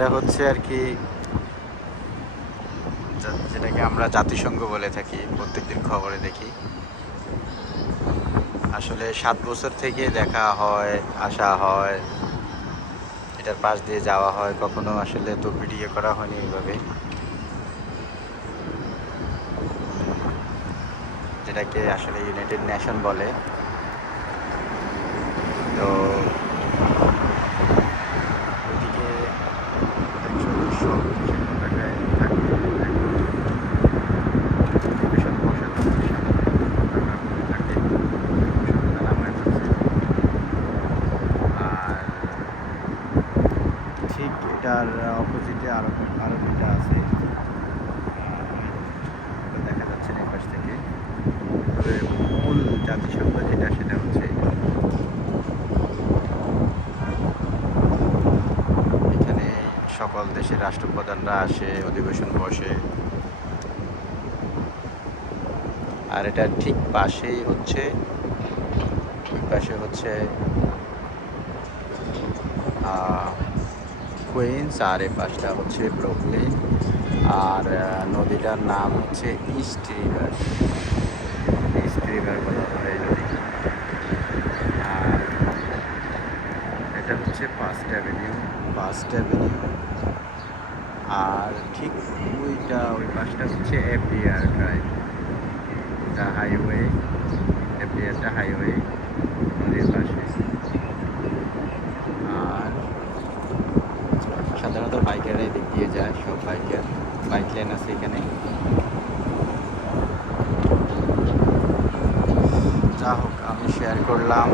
এটা হচ্ছে আর কি যেটাকে আমরা জাতিসংঘ বলে থাকি, প্রত্যেকদিন খবরে দেখি। আসলে 7 বছর থেকে দেখা হয়, আসা হয়, এটার পাশ দিয়ে যাওয়া হয়, কখনো আসলে তো ভিডিও করা হয়নি এইভাবে, যেটাকে আসলে ইউনাইটেড নেশন বলে। তো ওদিকে এক সদস্য বিভিন্ন জায়গায় থাকে, অধিবেশন বসে তখন সামনে পতাকা উড়ে থাকে, অধিবেশন নামের কাছে। আর ঠিক এটার অপোজিটে আরও দুটা আছে, দেখা যাচ্ছে না এই পাশ থেকে। তবে মূল জাতিসংঘ যেটা সেটা হচ্ছে এখানে সকল দেশের রাষ্ট্রপ্রধানরা আসে, অধিবেশন বসে। আর এটার ঠিক পাশেই হচ্ছে, ওই পাশে হচ্ছে কুইন্স, আর এই পাশটা হচ্ছে ব্রুকলিন। আর নদীটার নাম হচ্ছে ইস্ট রিভার, বলা হয় এই নদীকে। আর এটা হচ্ছে ফার্স্ট অ্যাভিনিউ। আর ঠিক ওই পাশটা হচ্ছে এফডিআর ড্রাইভ, এটা হাইওয়ে, এফডিআরটা হাইওয়ে নদীর পাশে। আর সাধারণত বাইকাররা এদিক দিয়ে যায়, সব বাইক লেন আছে এখানে। যা হোক, আমি শেয়ার করলাম